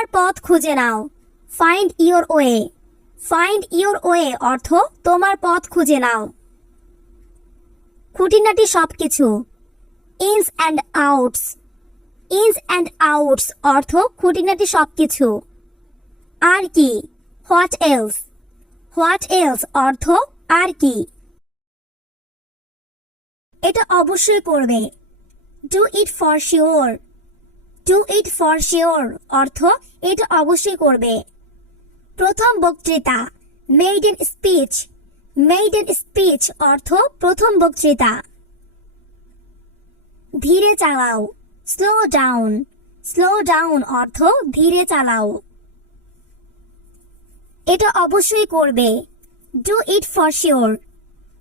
তোমার পথ খুঁজে নাও। Find your way find your way অর্থ তোমার পথ খুঁজে নাও। খুঁটিনাটি সবকিছু। Ins and outs ins and outs অর্থ খুঁটিনাটি সবকিছু। আর কি? হোয়াট এলস হোয়াট এলস অর্থ আর কি? এটা অবশ্যই করবে। Do it for sure do it for sure অর্থ এটা অবশ্যই করবে। প্রথম বক্তৃতা made in speech made in speech অর্থ প্রথম বক্তৃতা। ধীরে চালাও স্লো ডাউন স্লো ডাউন অর্থ ধীরে চালাও। এটা অবশ্যই করবে। Do it for sure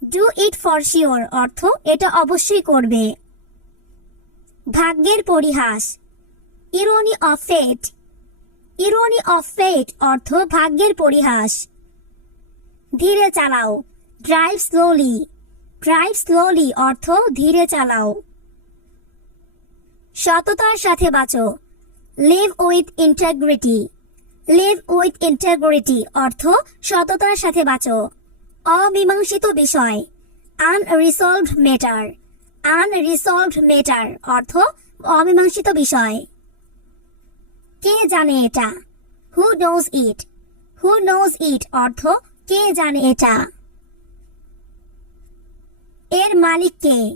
do it for sure অর্থ এটা অবশ্যই করবে। ভাগ্যের পরিহাস irony of fate. Irony of fate অর্থ ভাগ্যের পরিহাস। ধীরে চালাও। Drive slowly. ড্রাইভ স্লোলি অর্থ ধীরে চালাও। সততার সাথে বাঁচো। Live with integrity live with integrity অর্থ সততার সাথে বাঁচো। অমীমাংসিত বিষয়। আনরিসলভড মেটার আনরিসলভড মেটার অর্থ অমীমাংসিত বিষয়। কে জানে এটা? Who knows it who knows it অর্থ, কে জানে এটা? এর মালিক কে?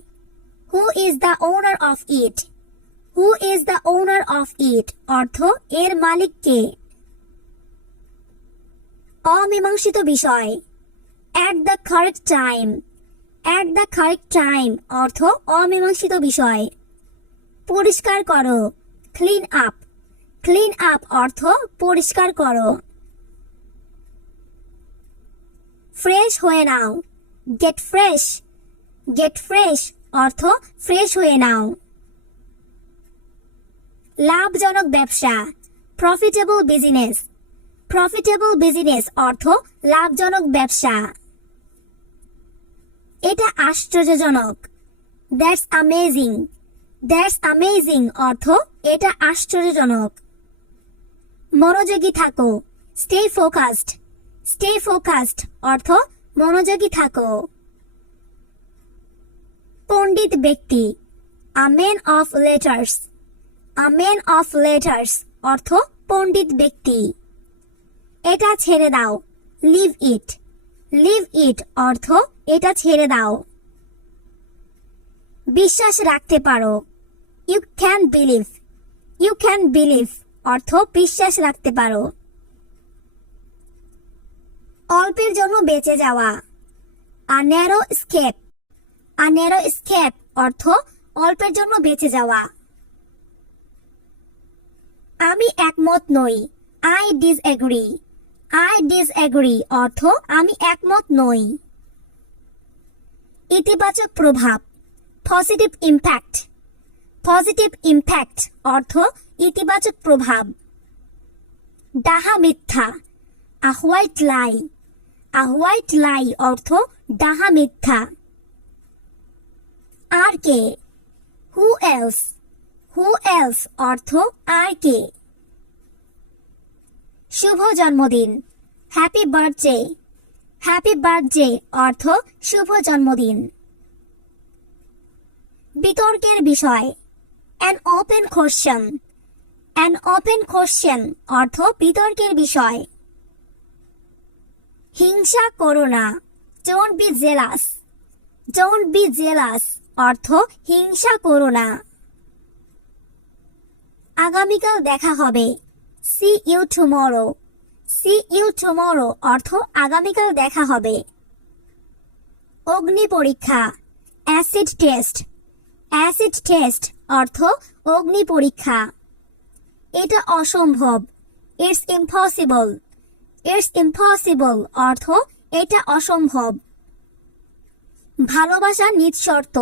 Who is the owner of it who is the owner of it অর্থ, এর মালিক কে? অমীমাংসিত বিষয়। At the correct time at the correct time অর্থ, অমীমাংসিত বিষয়। পরিষ্কার করো। ক্লিন আপ ক্লিন আপ অর্থ পরিষ্কার করো। ফ্রেশ হয়ে নাও। Get fresh. গেট ফ্রেশ অর্থ ফ্রেশ হয়ে নাও। লাভজনক ব্যবসা। Profitable business. প্রফিটেবল বিজনেস অর্থ লাভজনক ব্যবসা। এটা আশ্চর্যজনক। দ্যাটস আমেজিং দ্যাটস আমেজিং অর্থ এটা আশ্চর্যজনক। মনোযোগী থাকো। স্টে ফোকাসড স্টে ফোকাসড অর্থ মনোযোগী থাকো। পণ্ডিত ব্যক্তি a of letters a of letters অর্থ পণ্ডিত ব্যক্তি। এটা ছেড়ে দাও। লিভ ইট লিভ ইট অর্থ এটা ছেড়ে দাও। বিশ্বাস রাখতে পারো। You can believe you can believe অর্থ বিশ্বাস রাখতে পারো। অল্পের জন্য বেঁচে যাওয়া। A narrow escape a narrow escape অর্থ অল্পের জন্য বেঁচে যাওয়া। আমি একমত নই। I disagree I disagree অর্থ আমি একমত নই। ইতিবাচক প্রভাব। পজিটিভ ইম্প্যাক্ট পজিটিভ ইম্প্যাক্ট অর্থ ইতিবাচক প্রভাব। ডাহা মিথ্যা আ হোয়াইট লাই। আ হোয়াইট লাই অর্থ ডাহা মিথ্যা। আর কে? Who else. হু এলস অর্থ আর কে? শুভ জন্মদিন। Happy birthday. হ্যাপি বার্থডে অর্থ শুভ জন্মদিন। বিতর্কের বিষয়। An open question. An open question অর্থ বিতর্কের বিষয়। হিংসা করো না don't be jealous don't be jealous অর্থ হিংসা করো না। আগামীকাল দেখা হবে। See you tomorrow see you tomorrow অর্থ আগামীকাল দেখা হবে। অগ্নি পরীক্ষা অ্যাসিড টেস্ট অ্যাসিড টেস্ট অর্থ অগ্নি পরীক্ষা। এটা অসম্ভব। ইটস ইম্পসিবল ইটস ইম্পসিবল অর্থ এটা অসম্ভব। ভালোবাসা নিঃশর্ত।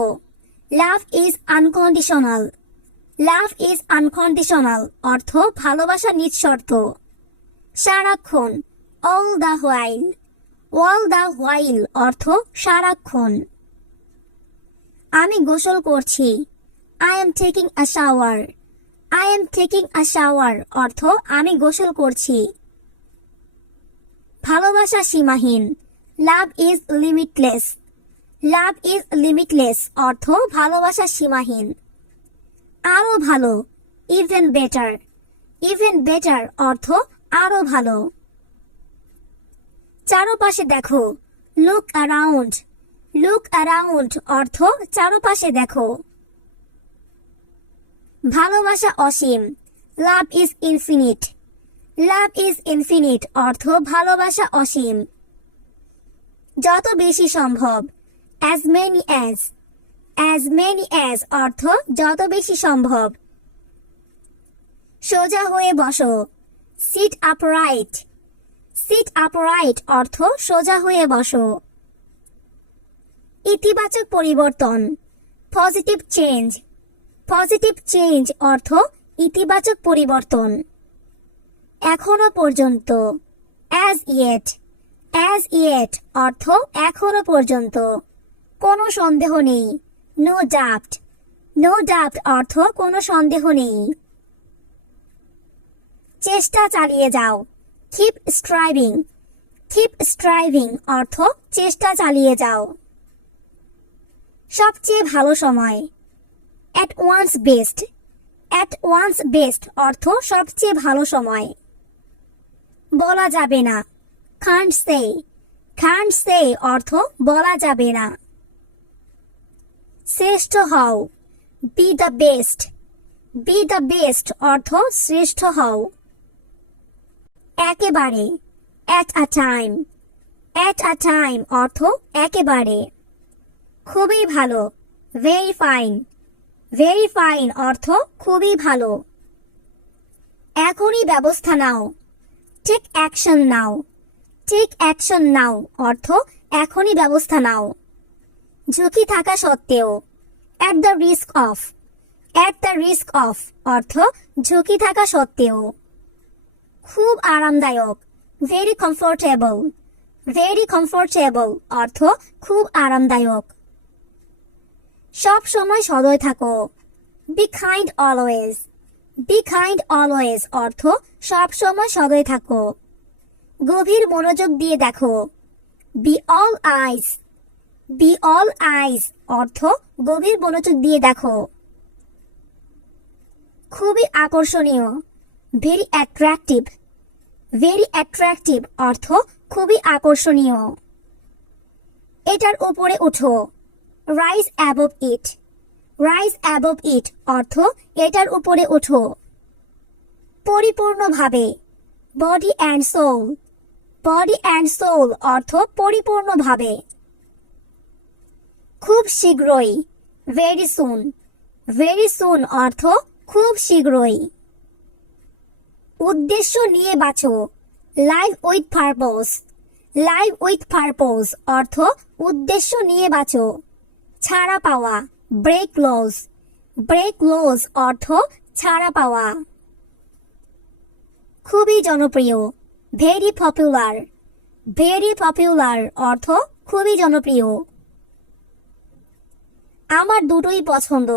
Love is unconditional love is unconditional অর্থ ভালোবাসা নিঃশর্ত। সারাক্ষণ। All the while all the while অর্থ সারাক্ষণ। আমি গোসল করছি। I am taking a shower I am taking a shower অর্থ আমি গোসল করছি। ভালোবাসা সীমাহীন। Love is limitless love is limitless অর্থ ভালোবাসা সীমাহীন। আরও ভালো ইভেন বেটার ইভেন বেটার অর্থ আরও ভালো। চারপাশে দেখো। লুক অ্যারাউন্ড লুক অ্যারাউন্ড অর্থ চারপাশে দেখো। ভালোবাসা অসীম। Love is infinite. Love is infinite অর্থ ভালোবাসা অসীম। যত বেশি সম্ভব as many as as many as অর্থ যত বেশি সম্ভব। সোজা হয়ে বসো। সিট আপরাইট সিট আপরাইট অর্থ সোজা হয়ে বসো। ইতিবাচক পরিবর্তন। পজিটিভ চেঞ্জ পজিটিভ চেঞ্জ অর্থ ইতিবাচক পরিবর্তন। এখনও পর্যন্ত। অ্যাজ ইয়েট অ্যাজ ইয়েট অর্থ এখনও পর্যন্ত। কোনো সন্দেহ নেই। নো ডাপ্ট নো ডাপ্ট অর্থ কোনো সন্দেহ নেই। চেষ্টা চালিয়ে যাও। কিপ স্ট্রাইভিং কিপ স্ট্রাইভিং অর্থ চেষ্টা চালিয়ে যাও। সবচেয়ে ভালো সময়। At one's best at one's best অর্থ সবচেয়ে ভালো সময়। বলা যাবে না। খান্ড সে খান্ড সে অর্থ বলা যাবে না। শ্রেষ্ঠ হও। Be the best be the best অর্থ শ্রেষ্ঠ হও। একেবারে। At a time at a time অর্থ একেবারে। খুবই ভালো। ভেরি ফাইন ভেরি ফাইন অর্থ খুবই ভালো। এখনই ব্যবস্থা নাও। Take action now take action now অর্থ এখনই ব্যবস্থা নাও। ঝুঁকি থাকা সত্ত্বেও at the risk of at the risk of অর্থ ঝুঁকি থাকা সত্ত্বেও। খুব আরামদায়ক। ভেরি কমফোর্টেবল ভেরি কমফোর্টেবল অর্থ খুব আরামদায়ক। সব সময় সদয় থাকো। Be kind always be kind always অর্থ সব সময় সদয় থাকো। গভীর মনোযোগ দিয়ে দেখো। Be all eyes be all eyes অর্থ গভীর মনোযোগ দিয়ে দেখো। খুবই আকর্ষণীয়। ভেরি অ্যাট্রাকটিভ ভেরি অ্যাট্রাকটিভ অর্থ খুবই আকর্ষণীয়। এটার উপরে ওঠো rise above it rise above it অর্থ এটার উপরে ওঠো। পরিপূর্ণভাবে। Body and soul body and soul অর্থ পরিপূর্ণভাবে। খুব শীঘ্রই। ভেরি সুন ভেরি সুন অর্থ খুব শীঘ্রই। উদ্দেশ্য নিয়ে বাঁচো। Live with purpose live with purpose অর্থ উদ্দেশ্য নিয়ে বাঁচো। ছাড়া পাওয়া। ব্রেক লস ব্রেক লস অর্থ ছাড়া পাওয়া। খুবই জনপ্রিয়। ভেরি পপুলার ভেরি পপুলার অর্থ খুবই জনপ্রিয়। আমার দুটোই পছন্দ।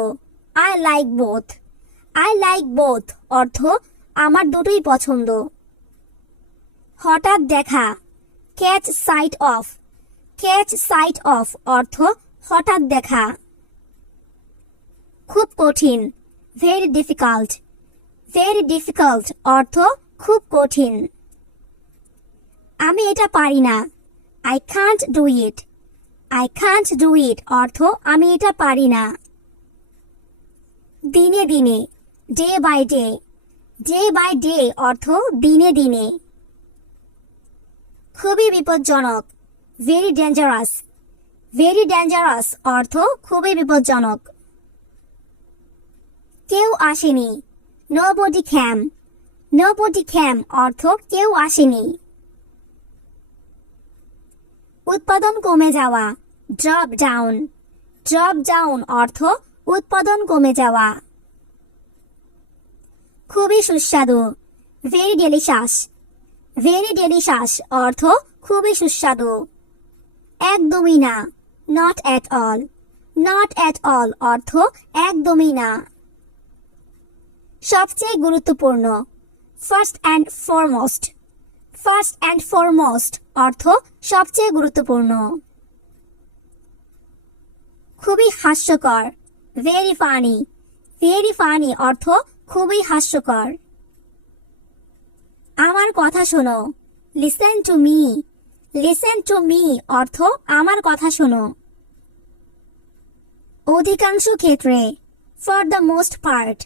I like both I like both অর্থ আমার দুটোই পছন্দ। হঠাৎ দেখা। Catch sight of catch sight of অর্থ হঠাৎ দেখা। খুব কঠিন। ভেরি ডিফিকাল্ট ভেরি ডিফিকাল্ট অর্থ খুব কঠিন। আমি এটা পারি না। I can't do it I can't do it অর্থ আমি এটা পারি না। দিনে দিনে। Day by day day by day অর্থ দিনে দিনে। খুবই বিপজ্জনক। ভেরি ডেঞ্জারাস ভেরি ডেঞ্জারাস অর্থ খুবই বিপজ্জনক। কেউ আসেনি। Nobody came nobody came অর্থ কেউ আসেনি। উৎপাদন কমে যাওয়া। ড্রপ ডাউন ড্রপ ডাউন অর্থ উৎপাদন কমে যাওয়া। খুবই সুস্বাদু। ভেরি ডেলিশাস ভেরি ডেলিশাস অর্থ খুবই সুস্বাদু। একদমই না। Not at all not at all অর্থ একদমই না। সবচেয়ে গুরুত্বপূর্ণ। First and foremost first and foremost অর্থ সবচেয়ে গুরুত্বপূর্ণ। খুবই হাস্যকর। ভেরি ফানি ভেরি ফানি অর্থ খুবই হাস্যকর। আমার কথা শোনো। Listen to me listen to me অর্থ, আমার কথা শোনো। অধিকাংশ ক্ষেত্রে for the most part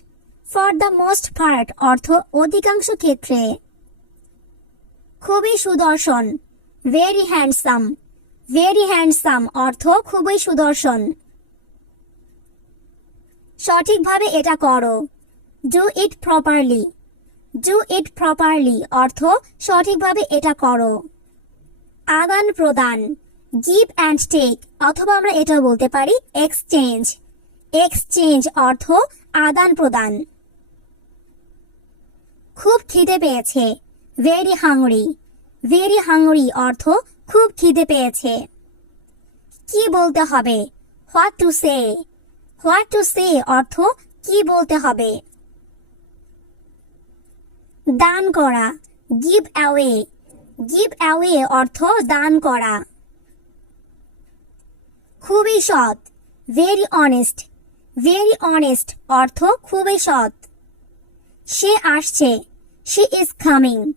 for the most part অর্থ, অধিকাংশ ক্ষেত্রে, খুবই সুদর্শন ভেরি হ্যান্ডসাম ভেরি হ্যান্ডসাম অর্থ, খুবই সুদর্শন। সঠিকভাবে এটা করো। Do it properly do it properly অর্থ, সঠিকভাবে এটা করো। আদান প্রদান গিভ অ্যান্ড টেক অথবা আমরা এটা বলতে পারি এক্সচেঞ্জ এক্সচেঞ্জ অর্থ আদান প্রদান। খুব খিদে পেয়েছে। ভেরি হাংরি ভেরি হাংরি অর্থ খুব খিদে পেয়েছে। কি বলতে হবে? What to say what to say অর্থ কি বলতে হবে? দান করা। গিভ অ্যাওয়ে গিভ অ্যাওয়ে অর্থ দান করা। খুবই সৎ। ভেরি অনেস্ট ভেরি অনেস্ট অর্থ খুবই সৎ। সে আসছে। She is coming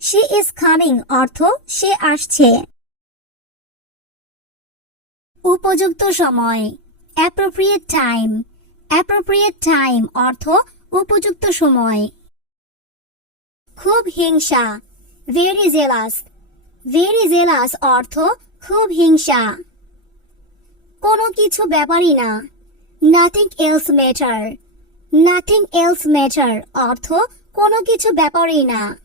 she is coming অর্থ সে আসছে। উপযুক্ত সময়। অ্যাপ্রোপ্রিয়েট টাইম অ্যাপ্রোপ্রিয়েট টাইম অর্থ উপযুক্ত সময়। খুব হিংসা। ভেরি জেলাস ভেরি জেলাস অর্থ খুব হিংসা। কোনো কিছু ব্যাপারই না। Nothing else matter nothing else matter অর্থ কোনো কিছু ব্যাপারই না।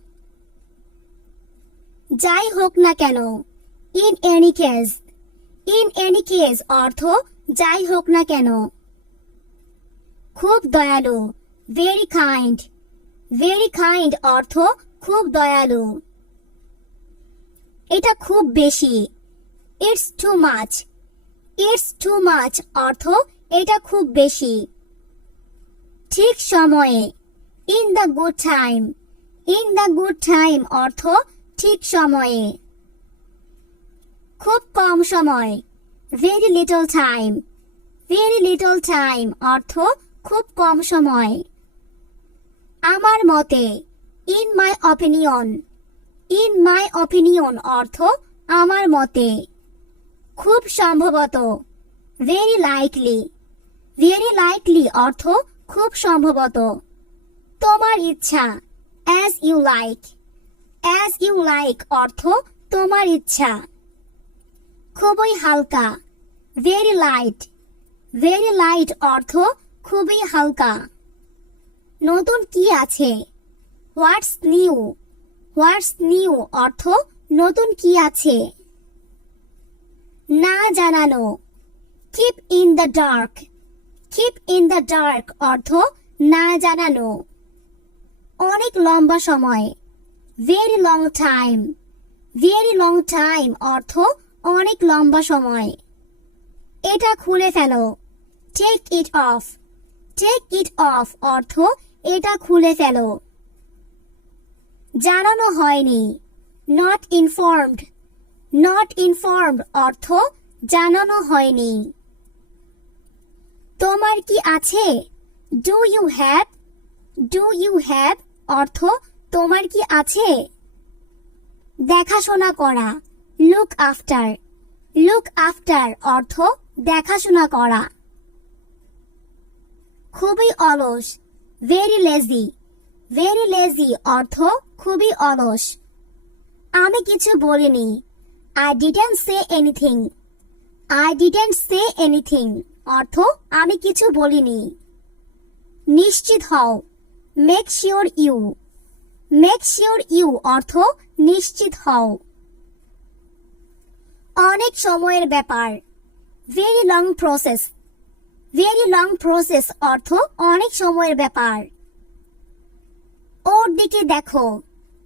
যাই হোক না কেন in any case in any case অর্থ যাই হোক না কেন। খুব দয়ালু ভেরি কাইন্ড ভেরি কাইন্ড অর্থ খুব দয়ালু। এটা খুব বেশি। It's too much it's too much অর্থ এটা খুব বেশি। ঠিক সময়ে। In the good time in the good time অর্থ ঠিক সময়ে। খুব কম সময়। Very little time very little time অর্থ খুব কম সময়। আমার মতে in my opinion in my opinion অর্থ আমার মতে। খুব সম্ভবত। ভেরি লাইকলি ভেরি লাইকলি অর্থ খুব সম্ভবত। তোমার ইচ্ছা। As you like as you like অর্থ তোমার ইচ্ছা। খুবই হালকা। ভেরি লাইট ভেরি লাইট অর্থ খুবই হালকা। নতুন কি আছে? হোয়াটস নিউ হোয়াটস নিউ অর্থ নতুন কি আছে? না জানানো। Keep in the dark keep in the dark অর্থ না জানানো। অনেক লম্বা সময়। Very long time very long time অর্থ অনেক লম্বা সময়। এটা খুলে ফেলো। Take it off take it off অর্থ এটা খুলে ফেলো। জানানো হয়নি। নট ইনফর্মড নট ইনফর্মড অর্থ জানানো হয়নি। তোমার কি আছে? Do you have do you have অর্থ তোমার কি আছে? দেখাশোনা করা। লুক আফটার লুক আফটার অর্থ দেখাশোনা করা। খুবই অলস। ভেরি লেজি ভেরি লেজি অর্থ খুবই অলস। আমি কিছু বলিনি। I didn't say anything I didn't say anything অর্থ আমি কিছু বলিনি। নিশ্চিত হও। Make sure you make sure you অর্থ নিশ্চিত হও। অনেক সময়ের ব্যাপার। Very long process very long process অর্থ অনেক সময়ের ব্যাপার। ওর দিকে দেখো।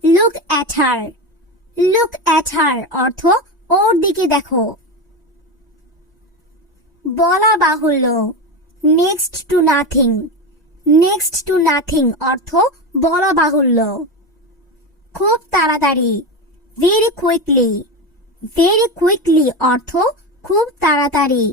Look at her look at her অর্থ ওর দিকে দেখো। বলা বাহুল্য। Next to nothing next to nothing অর্থ বলা বাহুল্য। খুব তাড়াতাড়ি। ভেরি কুইকলি ভেরি কুইকলি অর্থ খুব তাড়াতাড়ি।